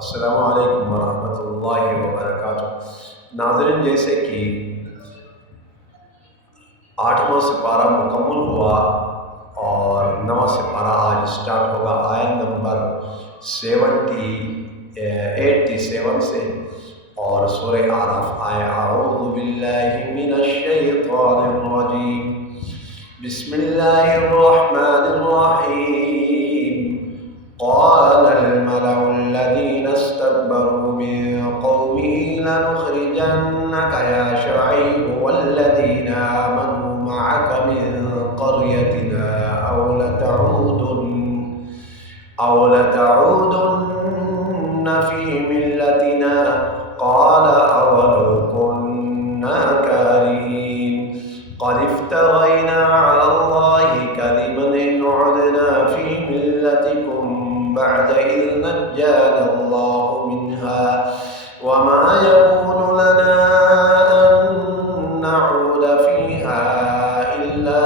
अस्सलामु अलैकुम वरहमतुल्लाहि वबरकातुहू। नाज़रीन, जैसे कि 8वां सिपारा मुकम्मल हुआ और 9वां सिपारा आज स्टार्ट होगा आयत नंबर 87 से। और सूरह आराफ आए अऊज़ु बिल्लाहि मिनश शैतानिर रजीम, बिस्मिल्लाहिर रहमानिर रहीम। क़ालल मलउल्लज़ीना इस्तकबरू मिन क़ौमिही लनुख़रिजन्नका या शुअैब वल्लज़ीना आमनू मअक मिन क़रयतिना अव लतऊदुन्न फ़ी मिल्लतिना क़ाल अवलौ कुन्ना कारिहीन। क़द इफ़्तरैना अलल्लाहि कज़िबन इन उदना फ़ी मिल्लतिकुम बअद इज़ नज्जाना अल्लाहु मिन्हा वमा यकूनु लना अन नऊद फ़ीहा इल्ला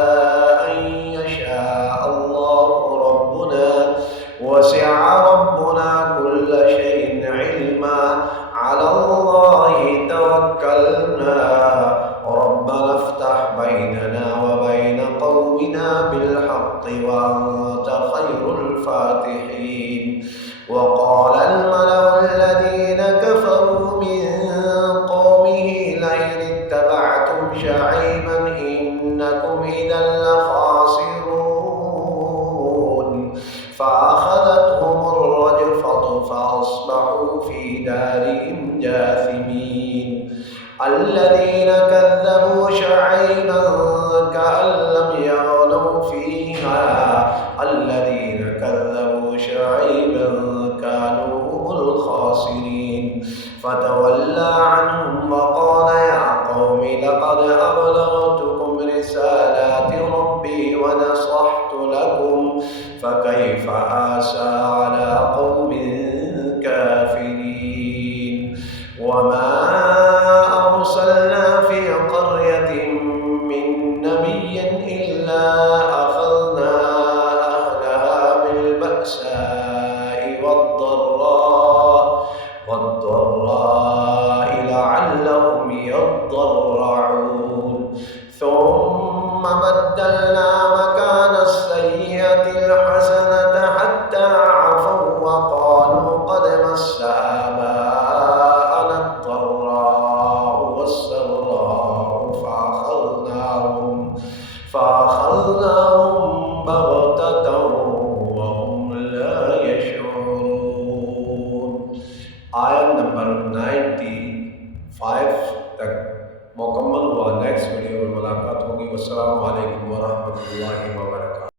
अन यशाअ अल्लाहु रब्बुना वसिअ रब्बुना कुल्ल शैइन इल्मा अलल्लाहि तवक्कलना रब्बना इफ्तह बैनना व बैन क़ौमिना बिलहक़्क़ि व अन्त खैरुल फ़ातिहीन। वक़ाल अलमलउल्लज़ीना कफ़रू मिन क़ौमिही लइन इत्तबअतुम शुअैबन इन्नकुम इज़न लख़ासिरून फ़अख़ज़तहुमुर रजफ़तु फ़अस्बहू फ़ी दारिहिम जाथिमीन। الذين كذبوا شعيبا كأن لم يغنوا فيها الذين كذبوا شعيبا كانوا هم الخاسرين فتولى عنهم وقال يا قوم لقد أبلغتكم رسالات ربي ونصحت لكم فكيف آسى على قوم كافرين. وما أرسلنا في قرية من نبي إلا أخذنا أهلها بالبأساء والضراء لعلهم يضرعون. ثم بدلنا مكان السيئة الحسنة حتى عفوا وقالوا قد مس آباءنا الضراء والسراء فأخذناهم بغتة وهم لا يشعرون। आयत नंबर 95 तक मुकम्मल हुआ। नेक्स्ट वीडियो में मुलाकात होगी। वस्सलामु अलैकुम वरहमतुल्लाहि वबरकातुहू।